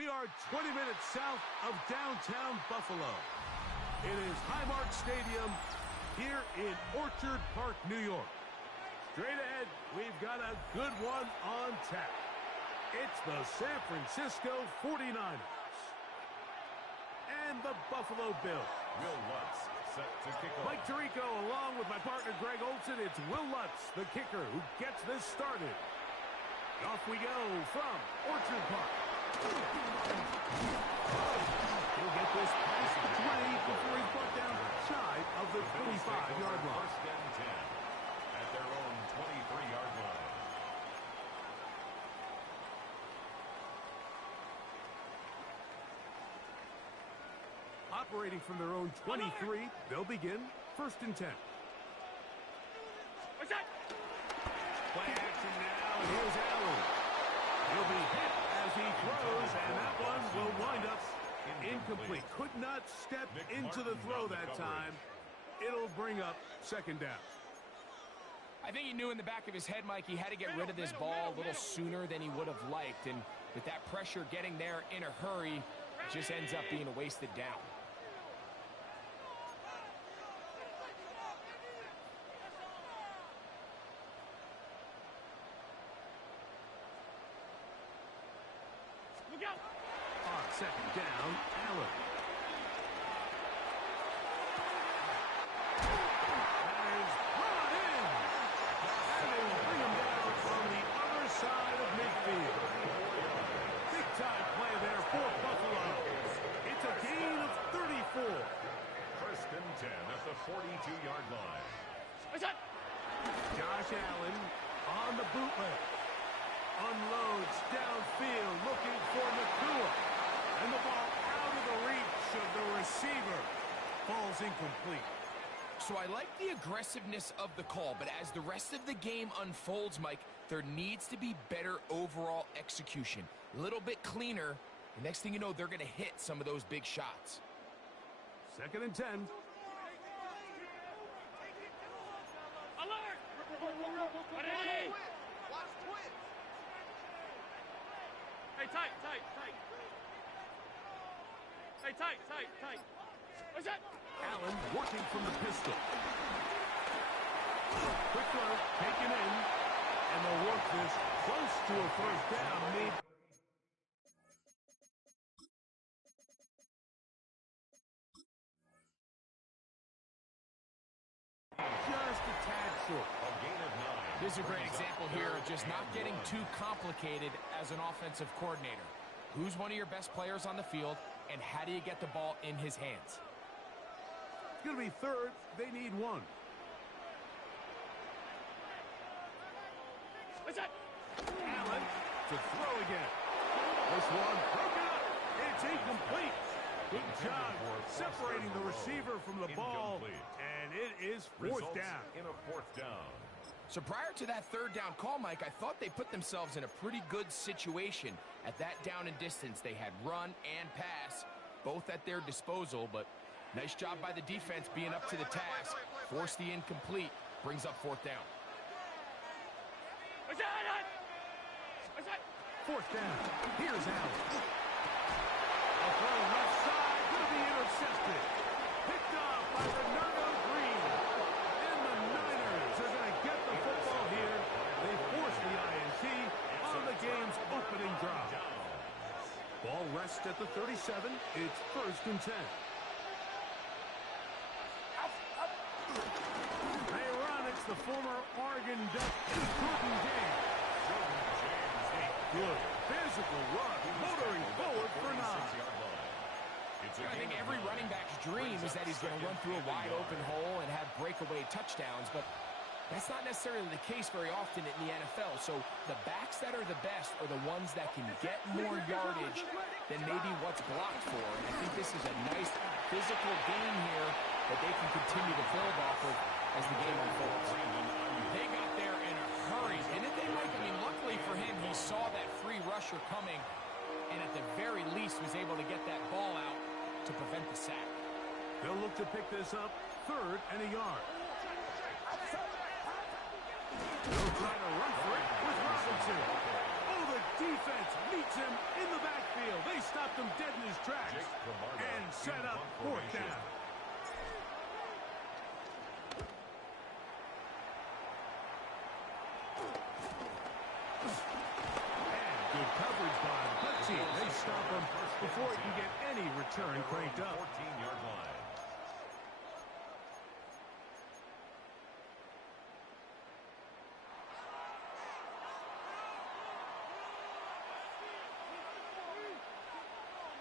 We are 20 minutes south of downtown Buffalo. It is Highmark Stadium here in Orchard Park, New York. Straight ahead, we've got a good one on tap. It's the San Francisco 49ers and the Buffalo Bills. Will Lutz set to kick off. Mike Tirico along with my partner Greg Olson. It's Will Lutz, the kicker, who gets this started. Off we go from Orchard Park. He'll get this past the 20 before he's brought down shy of the 25-yard line. First and 10 at their own 23-yard line. Operating from their own 23, they'll begin first and 10. Play action now, and here's Allen. He'll be hit as he throws, and that one will wind up incomplete. Could not step into the throw that time. It'll bring up second down. I think he knew in the back of his head, Mike, he had to get rid of this ball a little sooner than he would have liked. And with that pressure getting there in a hurry, it just ends up being a wasted down. On second down, Allen. That is brought in. And they will bring him down from the other side of midfield. Big time play there for Buffalo. It's a gain of 34. First and 10 at the 42-yard line. Josh Allen on the bootleg. Unloads downfield, looking for Nacua. And the ball out of the reach of the receiver. Falls incomplete. So I like the aggressiveness of the call, but as the rest of the game unfolds, Mike, there needs to be better overall execution. A little bit cleaner. The next thing you know, they're going to hit some of those big shots. Second and 10. Alert! Ready! Hey, tight. Hey, tight. What's that? Allen working from the pistol. Quick throw, taken in. And they'll work this close to a first down. Just a tad short. A gain of 9. This is a great example here of just not getting too complicated as an offensive coordinator. Who's one of your best players on the field, and how do you get the ball in his hands? It's going to be third. They need one. What's that? Allen to throw again. This one broken up. It's incomplete. Good job separating the receiver from the ball. And it is fourth down. In a fourth down. So prior to that third down call, Mike, I thought they put themselves in a pretty good situation. At that down and distance, they had run and pass, both at their disposal, but nice job by the defense being up to the task. Forced the incomplete, brings up fourth down. What's that? Fourth down. Here's Allen. A throw left side, going to be intercepted. Picked off by Bernardo Green. And the Niners are going to get the football here. They force the INT on the game's opening drive. Ball rests at the 37. It's first and 10. They run. It's the former Oregon Duck, Jordan James. Good physical run, motoring forward for 9. I think every running back's dream is that he's going to run through a wide open hole and have breakaway touchdowns, but that's not necessarily the case very often in the NFL. So the backs that are the best are the ones that can get more yardage than maybe what's blocked for. And I think this is a nice physical game here that they can continue to build off of as the game unfolds. They got there in a hurry, didn't they, Mike? I mean, luckily for him, he saw that free rusher coming and at the very least was able to get that ball out to prevent the sack. They'll look to pick this up third and a yard. They'll try to run for it with Robinson. Oh, the defense meets him in the backfield. They stopped him dead in his tracks and set up fourth down. And good coverage by the team. They stop him before he can get any return cranked up. 14-yard line.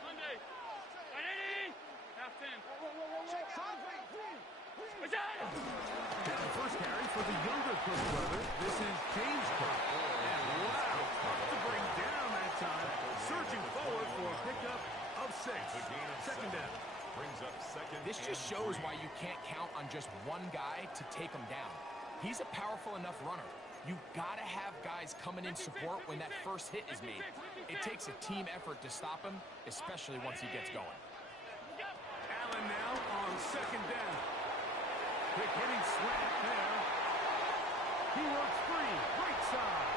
Monday. 180. Half 10. And the first carry for the younger Cook brother. This is James Cook. And wow, tough to bring down that time. Searching forward for a pickup of 6. Second down. Brings up second. This just shows why you can't count on just one guy to take him down. He's a powerful enough runner. You gotta have guys coming in support when that first hit is made. It takes a team effort to stop him, especially once he gets going. Allen now on second down. Quick hitting slant there. He works free, right side.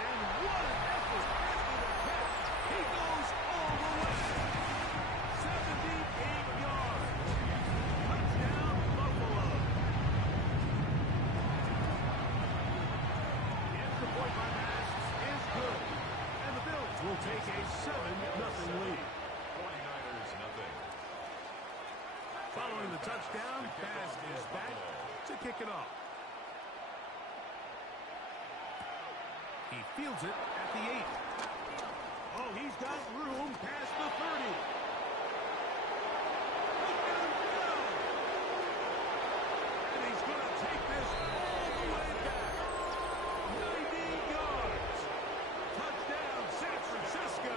And what an effort after the catch. He goes all the way. 78 yards. Touchdown, Buffalo. The extra point by Masks is good. And the Bills will take a 7-0 lead. 49ers nothing. Following the touchdown, Fast is back to kick it off. He fields it at the 8. Oh, he's got room past the 30. Look at him go! And he's going to take this all the way back. 90 yards. Touchdown, San Francisco.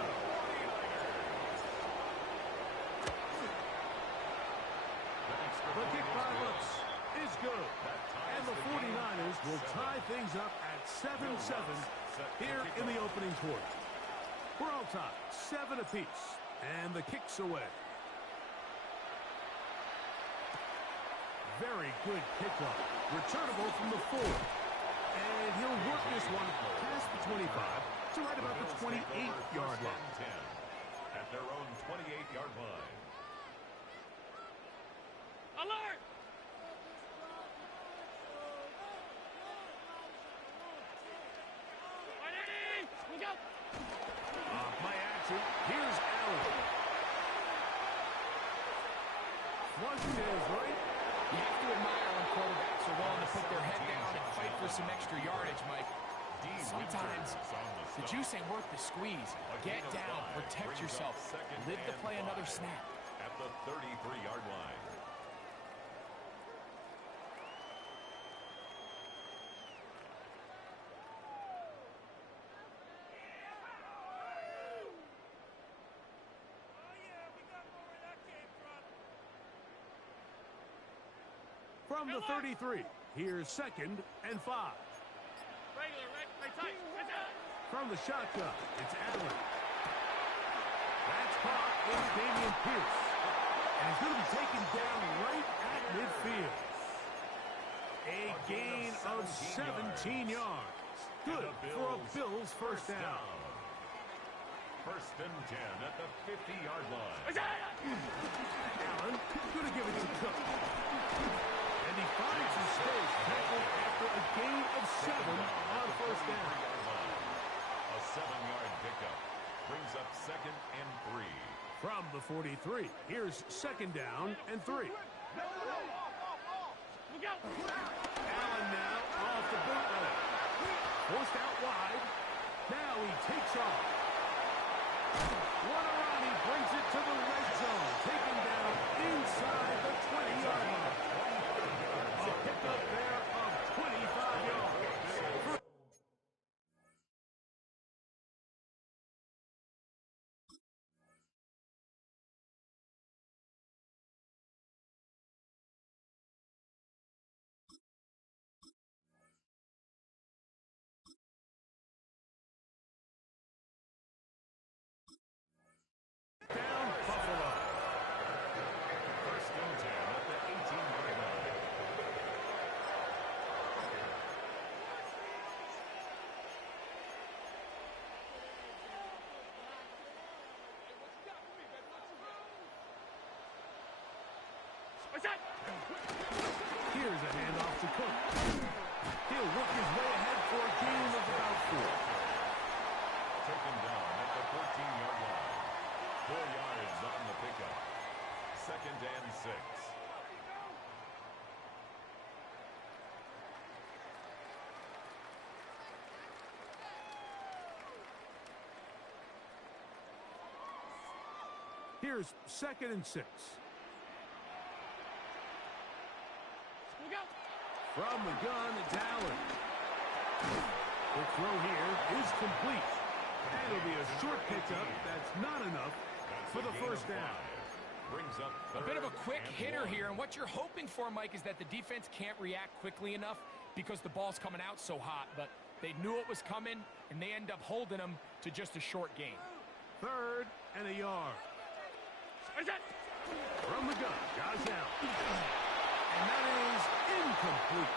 The kick by Lutz is good. And the 49ers will tie things up at 7-7 here in the opening quarter. We're all tied, 7 apiece. And the kick's away. Very good kickoff. Returnable from the 4. And he'll work this one past the 25 to right about the 28-yard line. 10 at their own 28-yard line. Alert! Look out! Play action. Here's Allen. Flushing is right. You have to admire when quarterbacks are willing to put their head down and fight for some extra yardage, Mike. Sometimes the juice ain't worth the squeeze. Get down, protect yourself, live to play another snap. At the 33-yard line. From the 33, here's 2nd and 5. Regular, right? Hey, tight. It's out. From the shotgun, it's Allen. That's caught. It's Dameon Pierce. And he's going to be taken down right at midfield. A gain of 17 yards. Good for a Bills first down. First and 10 at the 50-yard line. It's out. Allen going to give it to Cook. And he finds his space tackled after a gain of 7 on first down. A 7-yard pickup brings up 2nd and 3. From the 43, here's 2nd down and 3. Look out! Allen now off the bootleg. Forced out wide. Now he takes off. What a run. He brings it to the red zone. Taken down inside the 20-yard line. A pickup there of 25 yards. Here's a handoff to Cook. He'll work his way ahead for a gain of about 4. Taken down at the 14-yard line. 4 yards on the pickup. 2nd and 6. Here's 2nd and 6. From the gun, it's Allen. The throw here is complete. And it'll be a short pickup. That's not enough for the first down. Brings up A bit of a 3rd quick and hitter 1. here, and what you're hoping for, Mike, is that the defense can't react quickly enough because the ball's coming out so hot, but they knew it was coming, and they end up holding them to just a short gain. 3rd and a yard. From the gun, Josh Allen. And that is incomplete.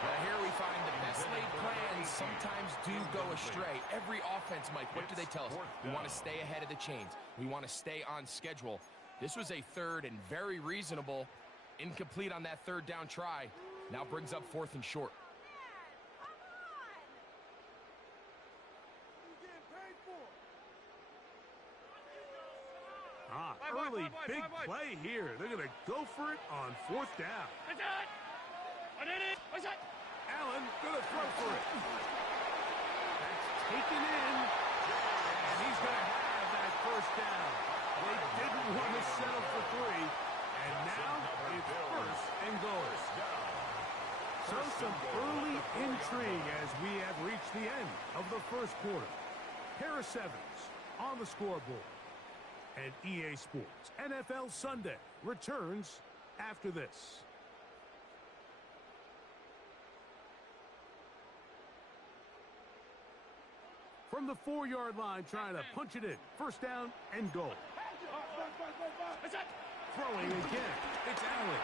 Well, here we find the best laid plans sometimes do go astray. Every offense, Mike, what do they tell us? We want to stay ahead of the chains. We want to stay on schedule. This was a 3rd and very reasonable. Incomplete on that 3rd down try. Now brings up 4th and short. Early big play here. They're going to go for it on 4th down. Allen going to throw for it. That's taken in. And he's going to have that 1st down. They didn't want to settle for 3. And now it's 1st and goal. So some early intrigue as we have reached the end of the 1st quarter. Harris Evans on the scoreboard. And EA Sports NFL Sunday returns after this. From the 4-yard line, trying to punch it in. 1st down and goal. Throwing again. It's Allen.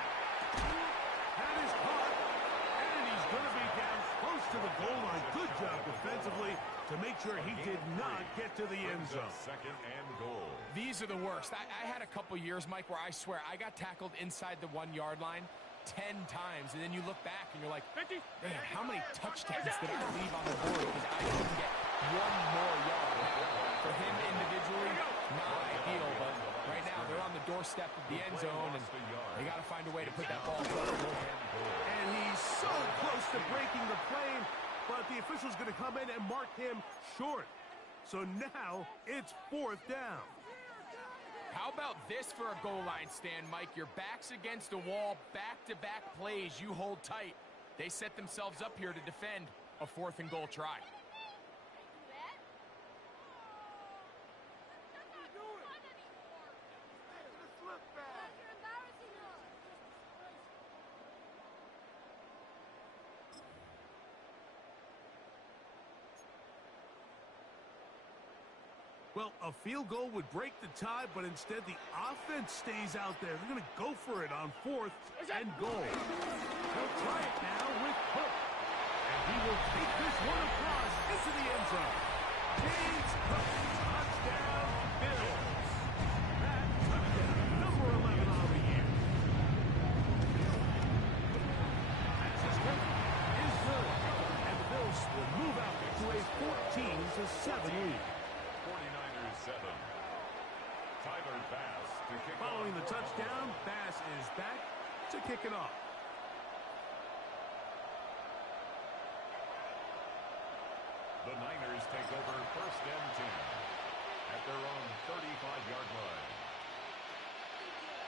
That is caught. And he's going to be down close to the goal line. Good job defensively to make sure he did not get to the end zone. 2nd and goal. These are the worst. I had a couple years, Mike, where I swear I got tackled inside the 1-yard line 10 times, and then you look back and you're like, man, how many touchdowns did I leave on the board because I didn't get 1 more yard? For him individually, not ideal, but right now they're on the doorstep of the end zone, and they got to find a way to put that ball forward. And he's so close to breaking the plane, but the official's going to come in and mark him short. So now it's 4th down. How about this for a goal line stand, Mike? Your back's against a wall, back-to-back plays, you hold tight. They set themselves up here to defend a 4th and goal try. Well, a field goal would break the tie, but instead the offense stays out there. They're going to go for it on 4th and goal. They'll try it now with Cook. And he will take this one across into the end zone. James Cook, touchdown, Bills. That touchdown, number 11 on the year. That's Cook is good. And the Bills will move out to a 14-7 lead. 49ers 7. Tyler Bass to kick Following off. the touchdown, Bass is back to kick it off. The Niners take over 1st and 10 at their own 35-yard line.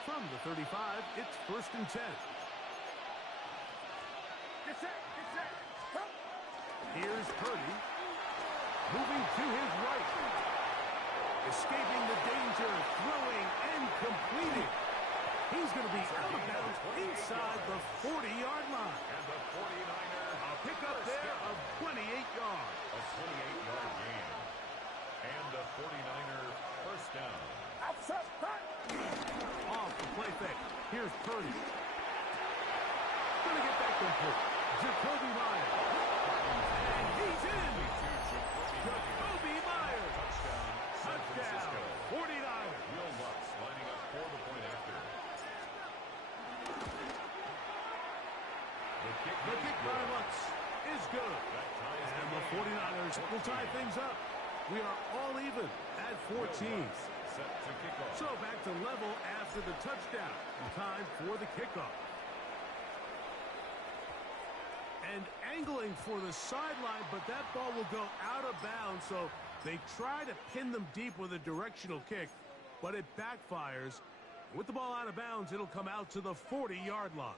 From the 35, it's 1st and 10. Get set. Here's Purdy. Moving to his right. Escaping the danger, throwing and completing. He's going to be out of bounds inside the 40-yard line. And the 49er A pickup there of 28 yards. a 28-yard gain. And the 49er 1st down. Off the play fake. Here's Purdy. Going to get that complete. Jacoby Myers. And he's in. Jacoby Myers. San Francisco. Touchdown. 49ers. Will Lutz lining up for the point after. Steelers will tie things up. We are all even at 14. Set to kick off. So back to level after the touchdown. Time for the kickoff. And angling for the sideline, but that ball will go out of bounds, so they try to pin them deep with a directional kick, but it backfires. With the ball out of bounds, it'll come out to the 40-yard line.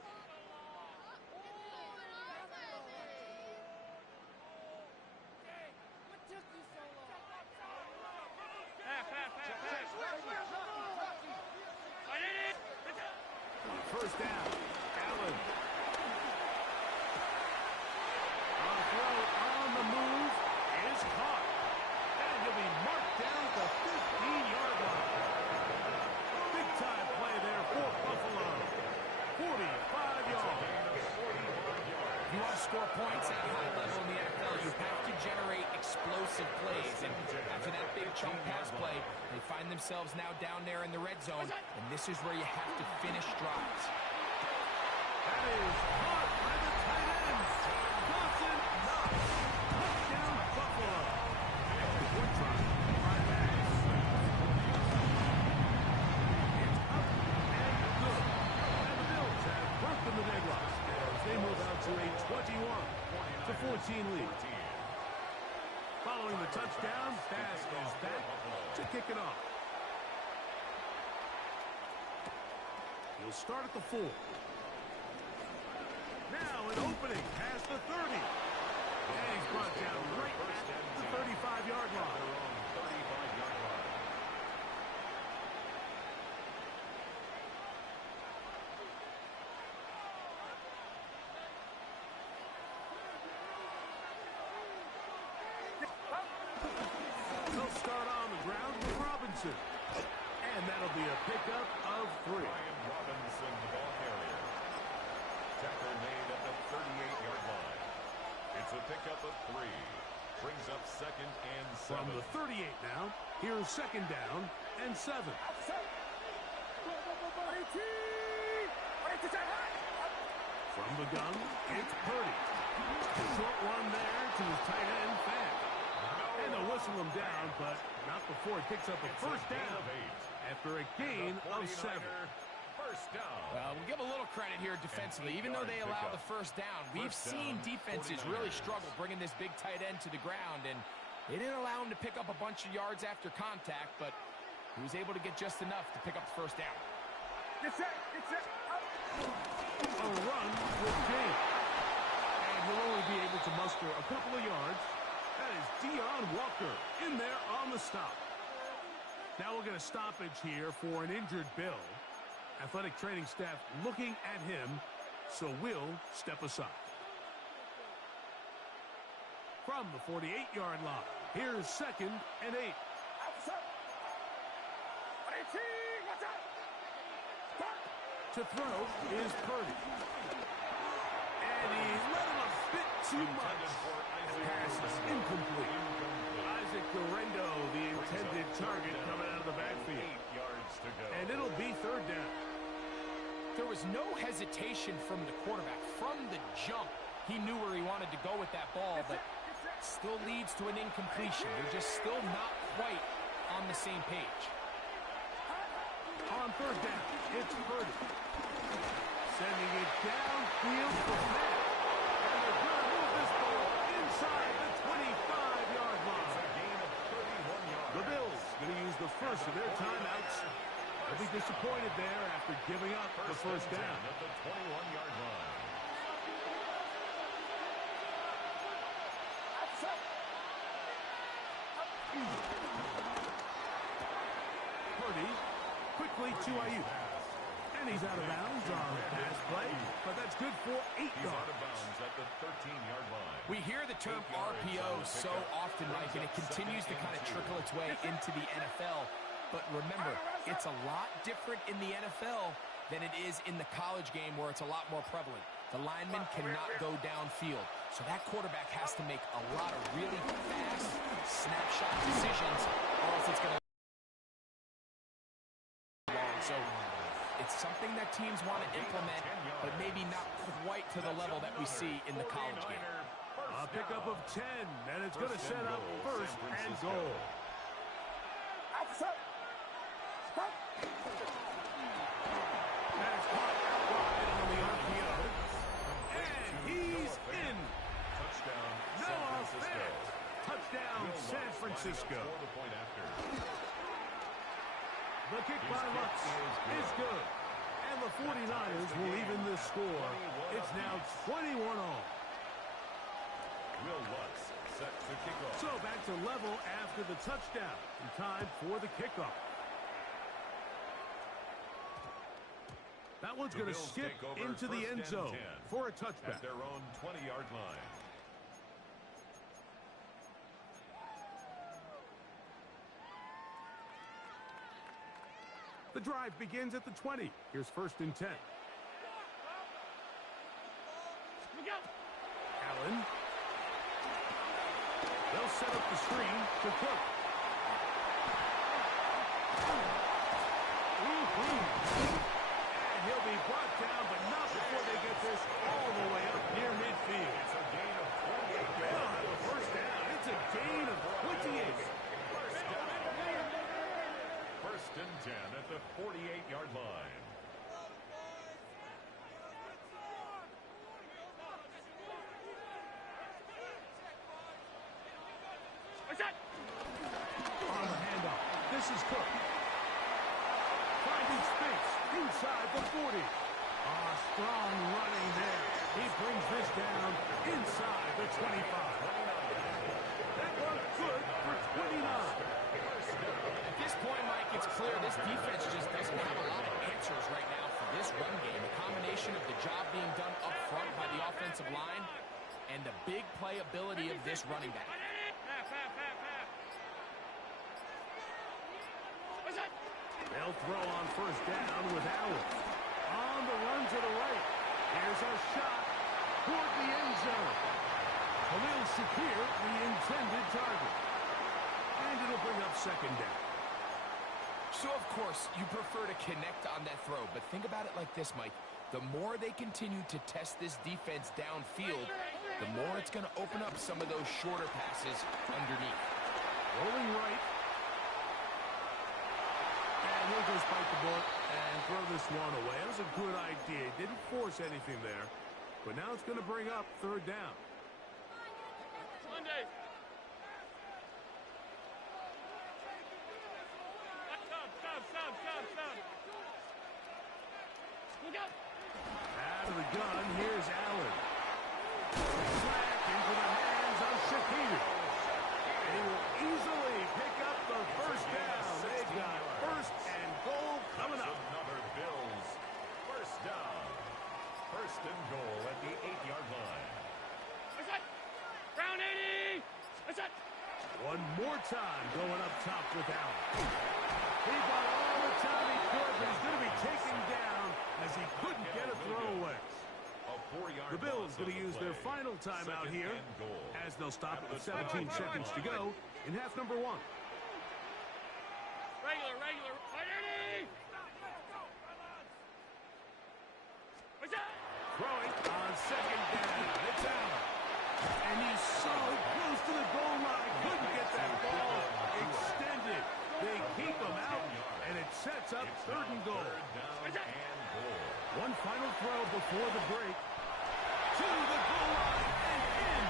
First down, Allen. On throw, on the move, is caught. And he'll be marked down at the 15-yard line. Big-time play there for Buffalo. 45 yards. If you want to score points at a high level in the NFL, you have to generate explosive plays. And after that big chunk pass play, they find themselves now down there in the red zone, and this is where you have to finish drives. That is caught by the tight ends. Dawson Knox. Touchdown, Buffalo. One try, 5 backs. It's up and good. And the Bills have broken the deadlock as they move out to a 21-14 lead. Following the touchdown, Bass is back to kick it off. He'll start at the 4. Now an opening past the 30. And he's brought down right at the 35-yard line. He'll start on the ground with Robinson. And that'll be a pickup of 3. Brian Robinson, the ball carrier. Tackle made at the 38-yard line. It's a pickup of 3. Brings up second and 7. From the 38 now, here's second down and 7. From the gun, it's Purdy. The short one there to his tight end, Fant. And they'll whistle him down, but not before he picks up a first down after a gain of 7. First down. Well, we'll give a little credit here defensively. Even though they allow the first down, we've seen defenses really struggle bringing this big tight end to the ground, and they didn't allow him to pick up a bunch of yards after contact, but he was able to get just enough to pick up the first down. Get set. A run with James. And he'll only be able to muster a couple of yards. That is Deion Walker in there on the stop. Now we'll get a stoppage here for an injured Bill. Athletic training staff looking at him, so we'll step aside. From the 48-yard line, here's second and 8. To throw is Purdy. And he let him a bit too much. Pass is incomplete. Isaac Guerrero, the intended target, coming out of the backfield. 8 yards to go. And it'll be third down. There was no hesitation from the quarterback. From the jump, he knew where he wanted to go with that ball, but still leads to an incompletion. They're just still not quite on the same page. On third down, it's Purdy. Sending it downfield for Matt. And they're going to move this ball inside the 25-yard line. It's a gain of 31 yards. The Bills going to use the first of their timeouts. They'll be disappointed there after giving up the first down. At the 21-yard line. Purdy quickly to Ayuk. And he's out of bounds on the pass play, but that's good for 8 He's yards. out of bounds at the 13-yard line. We hear the term RPO so often, Mike, and it continues to kind of trickle its way into the NFL. But remember, it's a lot different in the NFL than it is in the college game where it's a lot more prevalent. The lineman cannot go downfield. So that quarterback has to make a lot of really fast snapshot decisions, or else it's going to be long. So it's something that teams want to implement, but maybe not quite to the level that we see in the college game. A pickup of 10, and it's going to set up first and goal. And it's caught out wide on the RPO. And he's in. Touchdown, No San Francisco. offense. Touchdown, Will San Lutz Francisco. score the point after. The kick by Lutz is good. And the 49ers will even this score. It's now 21-all. Will Lutz set to kick off. So back to level after the touchdown. And time for the kickoff. That one's going to skip into the end zone for a touchback. At their own 20-yard line. The drive begins at the 20. Here's first and 10. Allen. They'll set up the screen to Cook. And he'll be brought down, but not before they get this all the way up near midfield. It's a gain of 28 They'll yards. have a first down. It's a gain of 28. First and 10 at the 48-yard line. On the handoff. This is Cook. Finding space inside the 40. Strong running there. He brings this down inside the 25. That one's good for 29. At this point, Mike, it's clear this defense just doesn't have a lot of answers right now for this run game. A combination of the job being done up front by the offensive line and the big playability of this running back. They'll throw on first down with Allen. On the run to the right. Here's a shot toward the end zone. Khalil Shakir, the intended target. And it'll bring up second down. So, of course, you prefer to connect on that throw, but think about it like this, Mike. The more they continue to test this defense downfield, the more it's going to open up some of those shorter passes underneath. Rolling right. And he'll just bite the bullet and throw this one away. That was a good idea. Didn't force anything there. But now it's going to bring up third down. Monday. Stop. Look out. Out of the gun, here's Allen. Flat into the hands of Shakir. And he will easily pick up the first down. They've got first and goal coming up. Another Bills. First down. First and goal at the 8-yard line. Round 80. One more time going up top with Allen. He got all the time he could, but he's going to be taken down as he couldn't get a throwaway. The Bills going to use their final timeout here as they'll stop it with 17 seconds to go in half number one. Regular. 180. Throwing on second down. It's Allen. And he's so close to the goal line. Couldn't get that ball extended. They keep him out, and it sets up third and goal. One final throw before the break. To the goal line and in.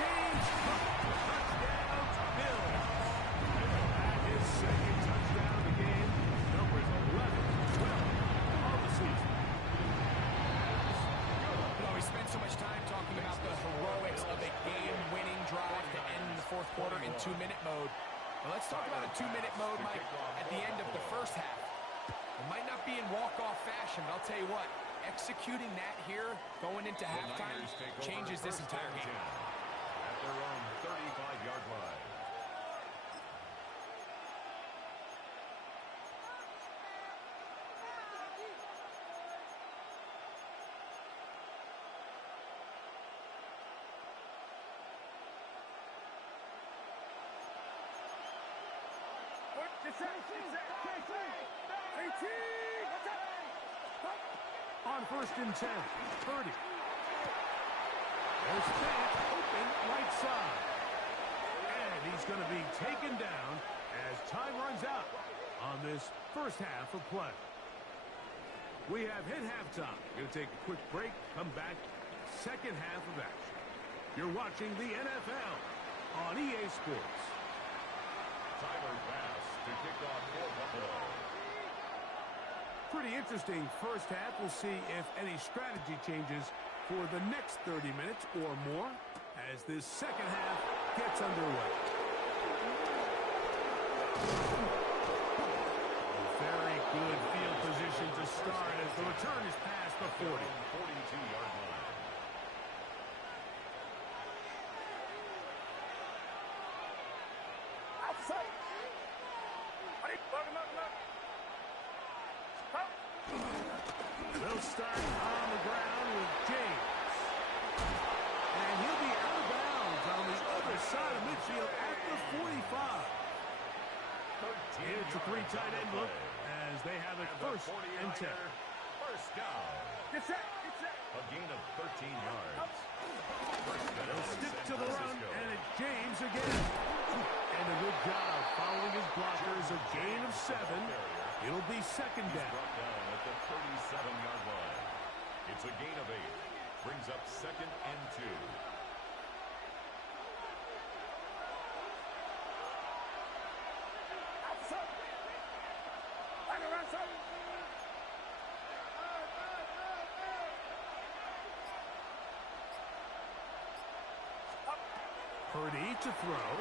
James Cook, touchdown, Bills. At his second touchdown of the game, numbers 11, 12 of the season. We spent so much time talking about the heroics of a game-winning drive to end the fourth quarter in two-minute mode. Well, let's talk about a two-minute mode, Mike, at the end of the first half. It might not be in walk-off fashion, but I'll tell you what, executing that here, going into halftime, changes this entire game. At their own 35-yard line. On first and 10, Purdy. There's Fant open right side. And he's going to be taken down as time runs out on this first half of play. We have hit halftime. Going to take a quick break, come back, second half of action. You're watching the NFL on EA Sports. Tyler Bass to kick off for Buffalo. Pretty interesting first half. We'll see if any strategy changes for the next 30 minutes or more as this second half gets underway. Very good field position to start as the return is past the 40. 42-yard line. They'll start on the ground with James. And he'll be out of bounds on the other side of midfield at the 45. It's a three tight end look as they have it first and 10. First down. Get set. A gain of 13 yards. They'll stick to the run, and it's James again. And a good job following his blockers. A gain of 7. It'll be second down. Brought down at the 37-yard line. It's a gain of 8. Brings up second and 2. Purdy to throw.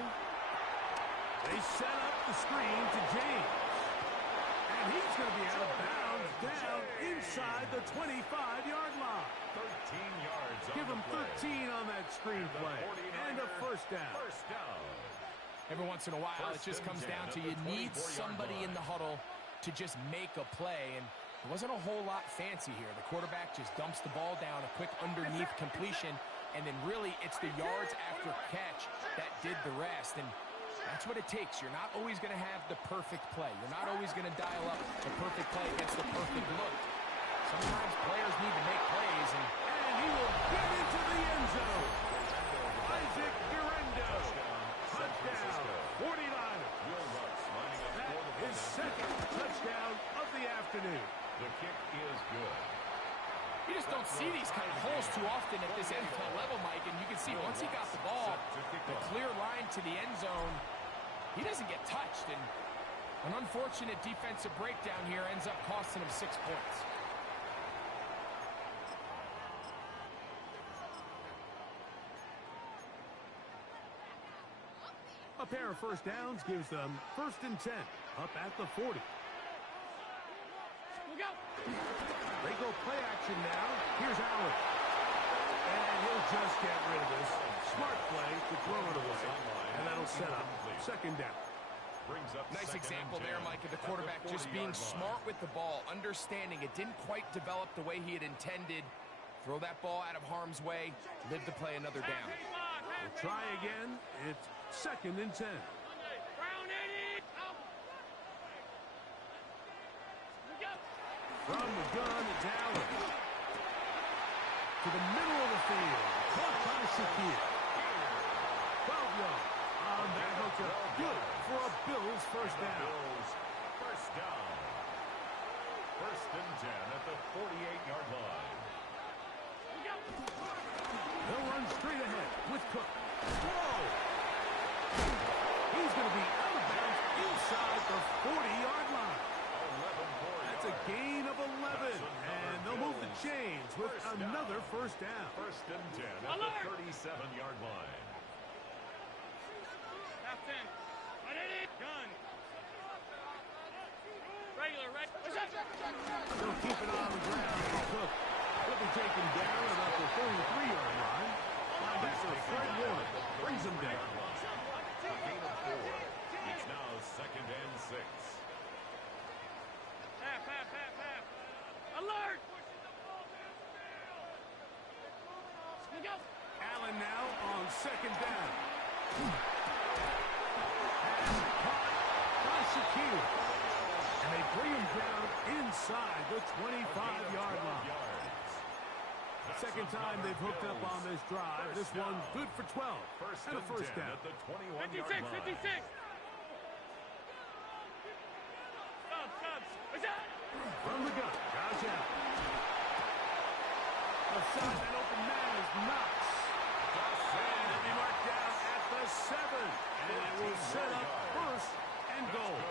They set up the screen to James. And he's going to be out of bounds down inside the 25-yard line. 13 yards on Give him 13 on that screen play. And a first down. First down. Every once in a while, it just comes down to you need somebody in the huddle to just make a play. And it wasn't a whole lot fancy here. The quarterback just dumps the ball down, a quick underneath completion, and then really it's the yards after catch that did the rest. And that's what it takes. You're not always going to have the perfect play. You're not always going to dial up the perfect play against the perfect look. Sometimes players need to make plays. And he will get into the end zone. Isaac Guerrero. Touchdown. 49ers. That is second touchdown of the afternoon. The kick is good. you just don't see these kind of holes too often at this NFL level, Mike. And you can see once he got the ball, the clear line to the end zone, he doesn't get touched. And an unfortunate defensive breakdown here ends up costing him 6 points. A pair of first downs gives them 1st and 10 up at the 40. They go play action now. Here's Allen. And he'll just get rid of this. Smart play to throw it away. And that'll set up 2nd down. Nice example there, Mike, of the quarterback just being smart with the ball, understanding it didn't quite develop the way he had intended. Throw that ball out of harm's way, live to play another down. We'll try again. It's 2nd and 10. From the gun, it's Allen. To the middle of the field. Caught by Shakir. 12 yards on that hookup. Good for a Bills first down. First down. 1st and 10 at the 48-yard line. They'll run straight ahead with Cook. Whoa! He's going to be out of bounds inside the 40-yard line. That's a gain of 11, and they'll move the chains with another first down. 1st and 10 at the 37-yard line. Half 10. Gun. Regular. They'll keep it on the ground. Cook will be taken down about the 33-yard line. Linebacker Fred Warner brings him down. A gain of 4. It's now 2nd and 6. Half. Alert! Allen now on 2nd down. And caught by Shakir. And they bring him down inside the 25-yard line. Second time they've hooked up on this drive. This one good for 12. And a first down. At the 21-yard 56, line. 56. From the gun, Josh Allen. A shot and open man is Knox. And it'll be marked down at the 7. And it will set up first and goal.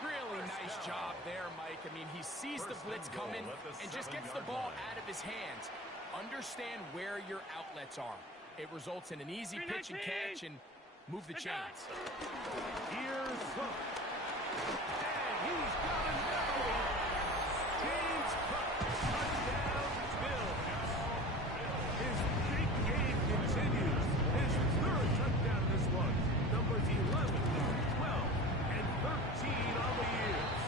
Really nice job there, Mike. I mean, he sees the blitz coming and just gets the ball out of his hands. Understand where your outlets are. It results in an easy pitch and catch and move the chains. Here's Cook. And he's got another one. James Cook. Touchdown, Bills. His big game continues. His third touchdown this one. Numbers 11, 12, and 13 on the years.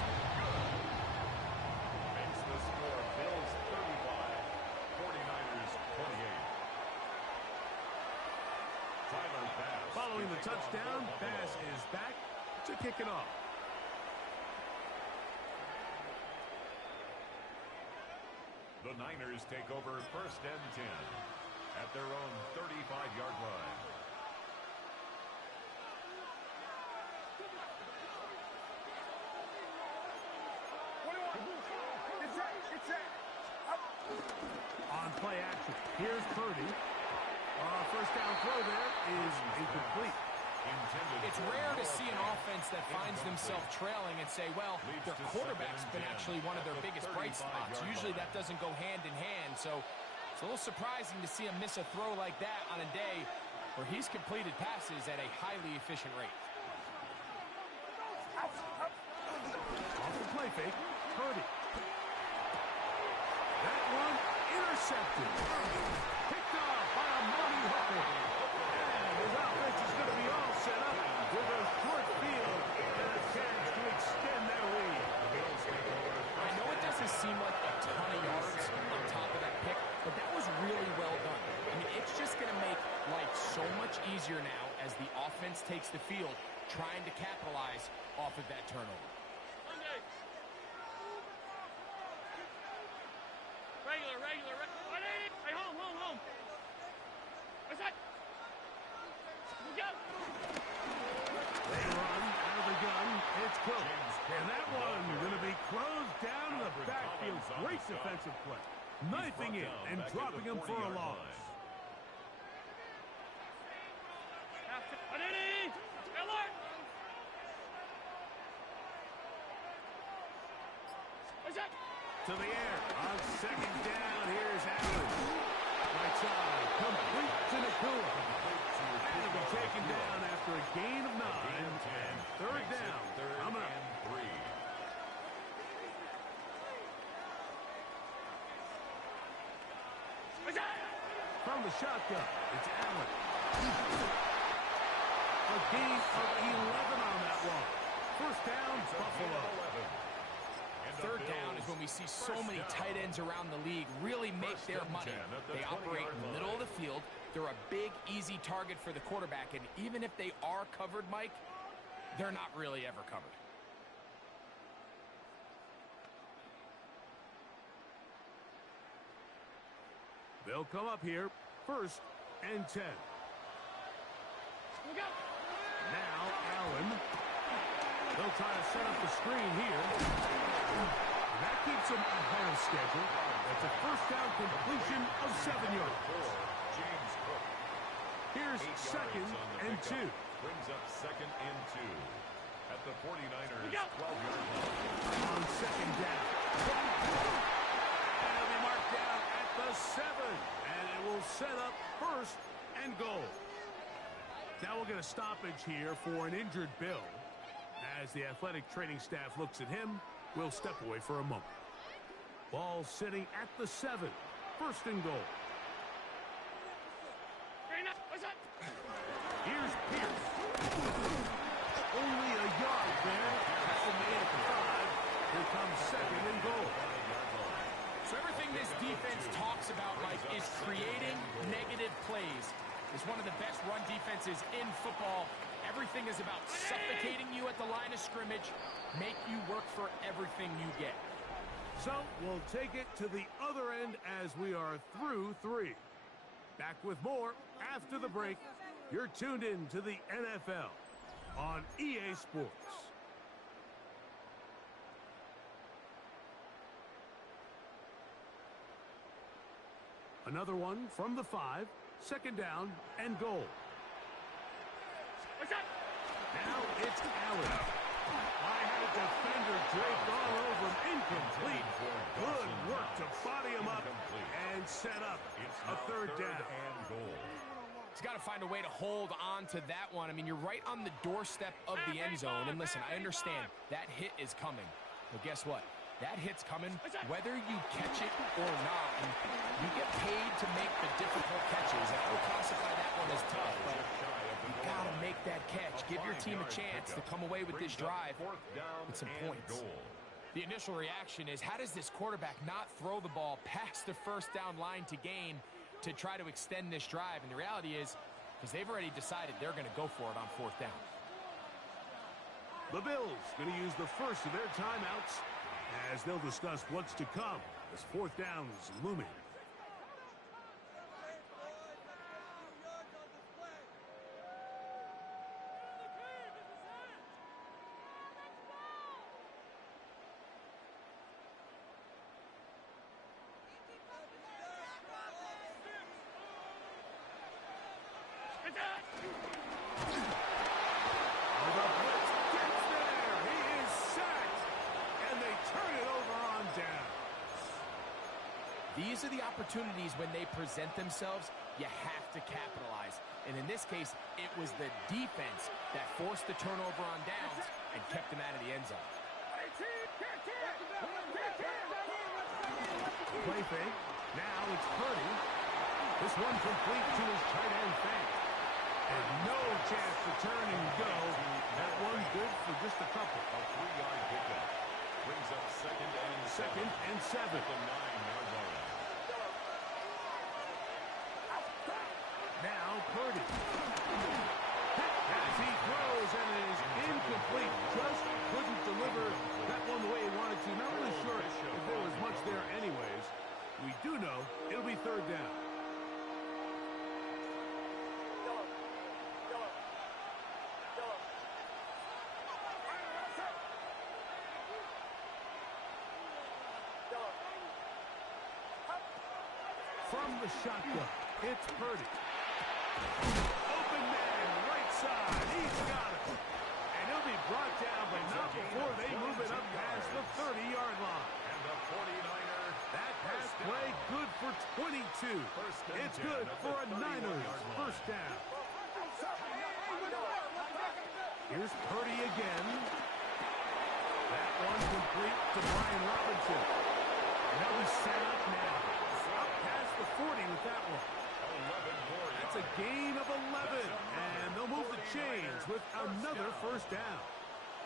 Makes the score Bills 35, 49ers 28. Tyler Bass. Following the touchdown, Bass is back to kick it off. The Niners take over first and 10 at their own 35-yard line. On play action, here's Purdy. First down throw there is incomplete. It's rare to see an offense that finds themselves trailing and say, well, their quarterback's been actually one of their biggest bright spots. Usually that doesn't go hand in hand, so it's a little surprising to see him miss a throw like that on a day where he's completed passes at a highly efficient rate. Off the play fake, Purdy. That one intercepted. Picked off by Amani Hooker. And his offense is going to be all set up with a short field and a chance to extend their lead. I know it doesn't seem like a ton of yards on top of that pick, but that was really well done. I mean, it's just going to make life so much easier now as the offense takes the field, trying to capitalize off of that turnover. Regular. Hey, home. What's that? Go. They run out of the gun. It's Cook. And that one going to be closed down in the backfield. Great defensive play. Knifing in and dropping him for a loss. To the air on second down. Here's Allen. Right side, complete to Nakua. And he'll be taken down after a gain of 9. And third down. Coming up. 3. From the shotgun, it's Allen. A gain of 11 on that one. First down, Buffalo. Third down is when we see so many tight ends around the league really make their money. They operate in the middle of the field. They're a big, easy target for the quarterback, and even if they are covered, Mike, they're not really ever covered. They'll come up here, first and 10. Now Allen. They'll try to set up the screen here. That keeps him ahead of schedule. That's a first down completion of 7 yards. James Cook. Here's second and 2. Brings up second and 2 at the 49ers 12-yard line. On second down. And it'll be marked down at the 7. And it will set up first and goal. Now we'll get a stoppage here for an injured Bill. As the athletic training staff looks at him, we'll step away for a moment. Ball sitting at the 7. First and goal. Here's Pierce. Only a yard there. That's the man at the 5. Here comes second and goal. So everything this defense talks about, Mike, is creating negative plays. It's one of the best run defenses in football. Everything is about suffocating you at the line of scrimmage, make you work for everything you get. So we'll take it to the other end as we are through 3. Back with more after the break. You're tuned in to the NFL on EA Sports. Another one from the 5. Second down and goal. Now it's Allen. I had a defender draped all over him. Incomplete. Good work to body him up and set up a third down. And goal. He's got to find a way to hold on to that one. I mean, you're right on the doorstep of the end zone. And listen, I understand that hit is coming. But guess what? That hit's coming whether you catch it or not. And you get paid to make the difficult catches. And I would classify that one as tough, but you've got to make that catch. Give your team a chance to come away with this drive with some points. The initial reaction is, how does this quarterback not throw the ball past the first down line to gain to try to extend this drive? And the reality is, because they've already decided they're going to go for it on fourth down. The Bills going to use the first of their timeouts as they'll discuss what's to come as fourth down is looming. These are the opportunities when they present themselves, you have to capitalize. And in this case, it was the defense that forced the turnover on downs and kept them out of the end zone. Play fake. Now it's Purdy. This one complete to his tight end fake. And no chance to turn and go. That one good for just a couple. A 3-yard pickup. Brings up second and 7. At the 9-yard line. Now Purdy. As he throws, and it is incomplete. Just couldn't deliver that one the way he wanted to. Not really sure if there was much there anyways. We do know it'll be third down. From the shotgun, it's Purdy. Open man, right side. He's got it. And he'll be brought down, but not before they move it up past the 30-yard line. And the 49er. That pass play good for 22. It's good for a Niners first down. Here's Purdy again. That one complete to Brian Robinson. And they'll be set up now. Up past the 40 with that one. That's a gain of 11. And they'll move the chains with another first down.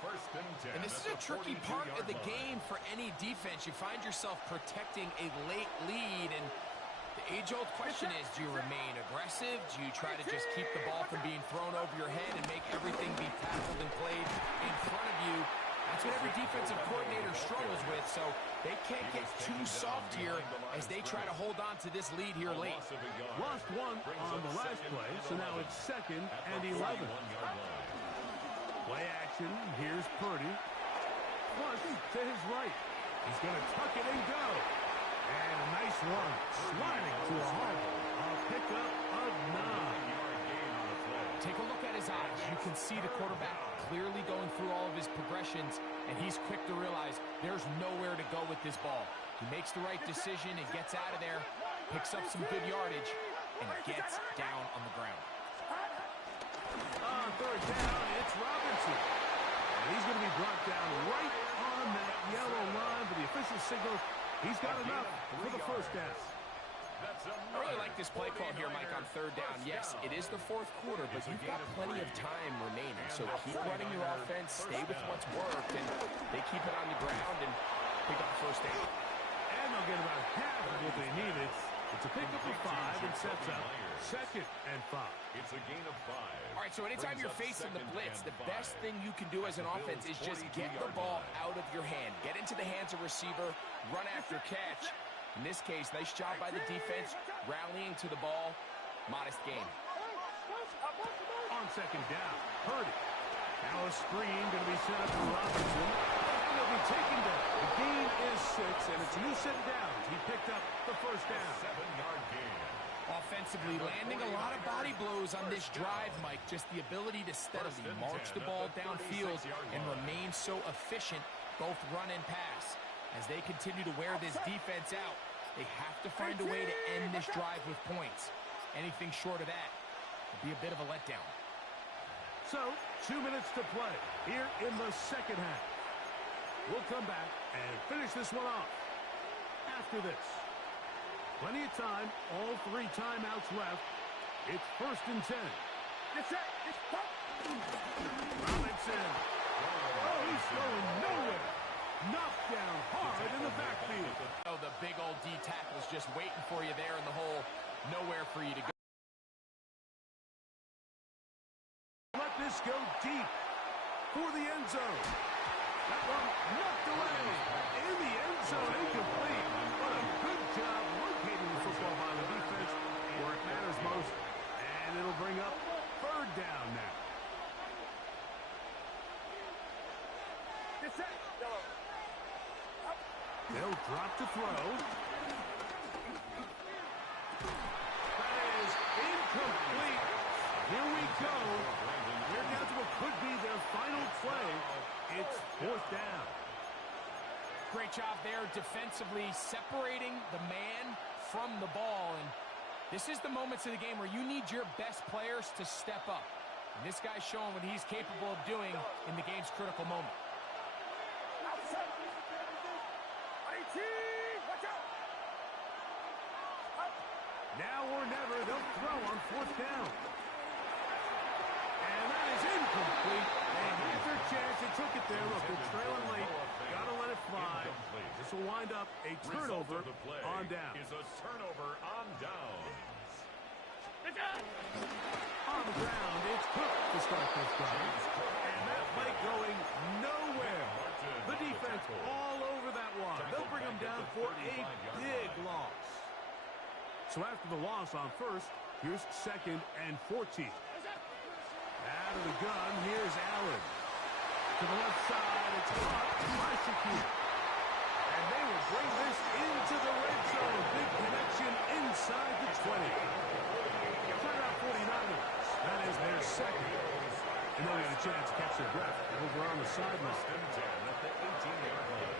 First and 10. And this is a tricky part of the game for any defense. You find yourself protecting a late lead, and the age-old question is, do you remain aggressive? Do you try to just keep the ball from being thrown over your head and make everything be tackled and played in front of you? That's what every defensive coordinator struggles with, so they can't get too soft here as they try to hold on to this lead here late. Lost one on the last play, so now it's second and 11. Play action. Here's Purdy. Flush to his right. He's going to tuck it and go. And a nice run. Sliding to a hole. A pickup of 9. Take a look at his eyes. You can see the quarterback clearly going through all of his progressions, and he's quick to realize there's nowhere to go with this ball. He makes the right decision and gets out of there, picks up some good yardage, and gets down on the ground. On third down, it's Robinson. And he's going to be brought down right on that yellow line, but the official signal he's got enough for the first down. I really like this play call here, Mike, on third down. Yes, it is the fourth quarter, but you've got plenty of time remaining. So keep running your offense, stay with what's worked, and they keep it on the ground and pick up first down. And they'll get about half of what they needed It's a pickup of 5 and sets up 2nd and 5. It's a gain of 5. All right, so anytime Brings you're up facing the 2nd blitz, and the 5. best thing you can do as an offense is just get the ball out of your hand. Get into the hands of receiver, run after catch. In this case, nice job by the defense, rallying to the ball. Modest gain. On 2nd down, Purdy. Now a screen going to be set up for Robinson. And he'll be taken down. The gain is 6, and it's a new set of downs. He picked up the 1st down. 7-yard gain. Offensively, landing a lot of body blows on this drive, Mike. Just the ability to steadily march the ball downfield and remain so efficient, both run and pass. As they continue to wear this defense out, they have to find a way to end this drive with points. Anything short of that would be a bit of a letdown. So, 2 minutes to play here in the 2nd half. We'll come back and finish this one off after this. Plenty of time, all 3 timeouts left. It's 1st and 10. Robinson. Oh, he's going nowhere. Knocked down hard in the backfield. Oh, the big old D tackle's just waiting for you there in the hole. Nowhere for you to go. Let this go deep for the end zone. That one knocked away in the end zone, incomplete. What a good job locating the football by the defense where it matters most. And it'll bring up 3rd down now. They'll drop to throw. That is incomplete. Here we go. We're down to what could be their final play. It's 4th down. Great job there defensively, separating the man from the ball. And this is the moments of the game where you need your best players to step up. And this guy's showing what he's capable of doing in the game's critical moment. Now or never, they'll throw on 4th down. And that is incomplete. They had their chance. They took it there. Look, they're trailing late. Got to let it fly. This will wind up a turnover on down. Is a turnover on downs. On the ground, it's Cook to start this drive. And that play going nowhere. The defense all over that one. They'll bring them down for a big loss. So after the loss on 1st, here's 2nd and 14. Out of the gun, here's Allen. To the left side, it's caught by Shakir. And they will bring this into the red zone. Big connection inside the 20. Timeout 49ers. That is their 2nd. And they'll get a chance to catch their breath over on the sideline. At the 18-yard line.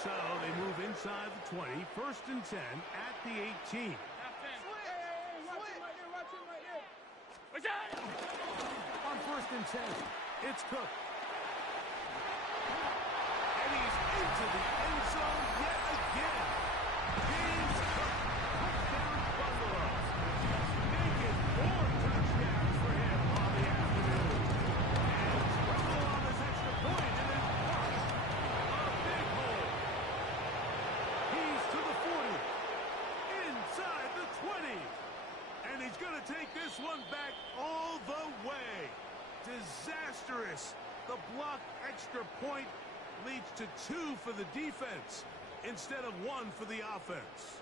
So they move inside the 20. 1st and 10 at the 18. On 1st and 10, it's Cook. And he's into the end zone yet again. James Cook, touchdown Buffalo. Make it 4 touchdowns for him on the afternoon. And trouble on this extra point, and it's blocked. A big hole. He's to the 40. Inside the 20. And he's going to take this one back all the way. Disastrous. The blocked extra point leads to 2 for the defense instead of 1 for the offense.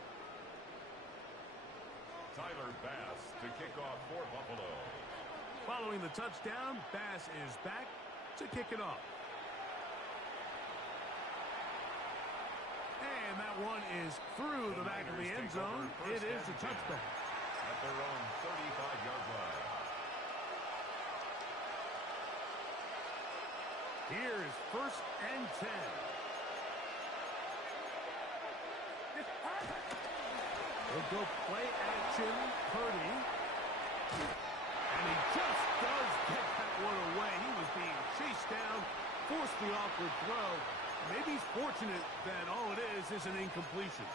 Tyler Bass to kick off for Buffalo. Following the touchdown, Bass is back to kick it off. And that one is through the back of the end zone. It is a touchback. At their own 35-yard line. Here's 1st and 10. They'll go play action, Purdy. And he just does get that one away. He was being chased down, forced the awkward throw. Maybe he's fortunate that all it is an incompletion.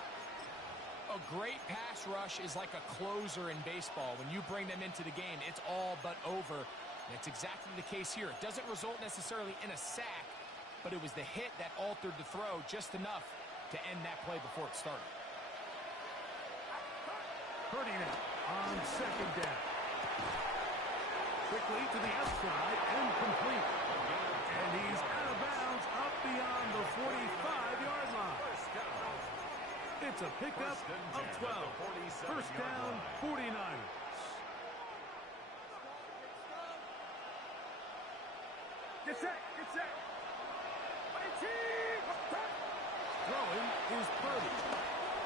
A great pass rush is like a closer in baseball. When you bring them into the game, it's all but over. And it's exactly the case here. It doesn't result necessarily in a sack, but it was the hit that altered the throw just enough to end that play before it started. Purdy now on second down. Quickly to the outside and complete. And he's out of bounds up beyond the 45-yard line. It's a pickup of 12. First down, 49ers. Get set, get set. Throwing is Purdy.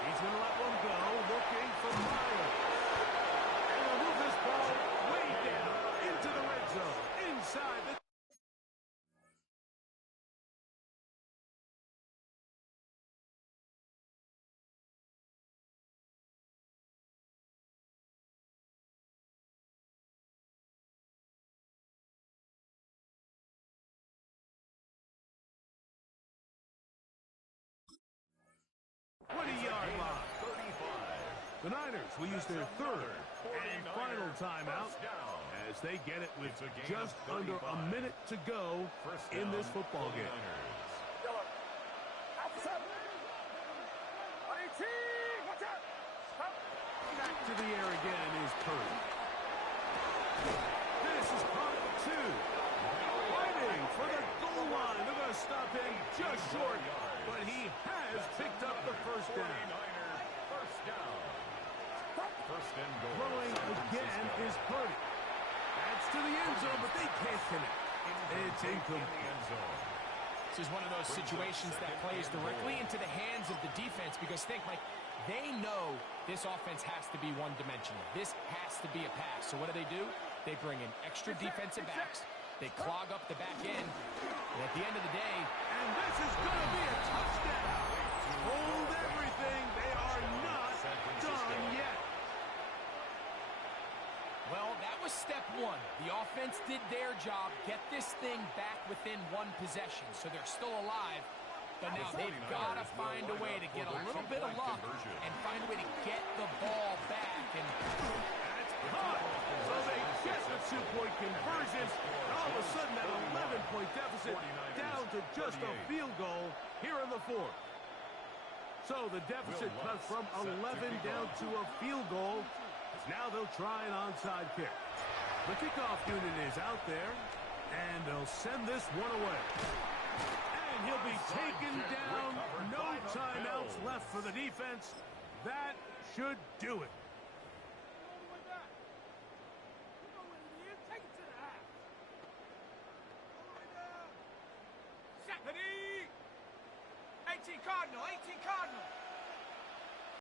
He's going to let one go, looking for Myers. And he'll move this ball way down into the red zone, inside the... The Niners will use their third and final timeout as they get it with just under a minute to go in this football game. Back to the air again is Purdy. This is part two. Fighting for the goal line. They're going to stop him just short, but he has picked up the first down. Throwing again is Purdy. That's to the end zone, but they can't connect. It's incomplete. This is one of those situations that plays directly into the hands of the defense because think, like, they know this offense has to be one-dimensional. This has to be a pass. So what do? They bring in extra defensive backs. They clog up the back end. And at the end of the day... And this is going to be a touchdown. Hold everything. They are not done yet. Well, that was step one. The offense did their job, get this thing back within one possession, so they're still alive. But now they've got to find a way to get a little bit of luck and find a way to get the ball back. And that's caught. So they get the two-point conversion. And all of a sudden, that 11-point deficit down to just a field goal here in the fourth. So the deficit cut from 11 down to a field goal. Now they'll try an onside kick. The kickoff unit is out there, and they'll send this one away. And he'll be taken down. No timeouts left for the defense. That should do it. Take it to the half. 18 Cardinal, 18 Cardinal.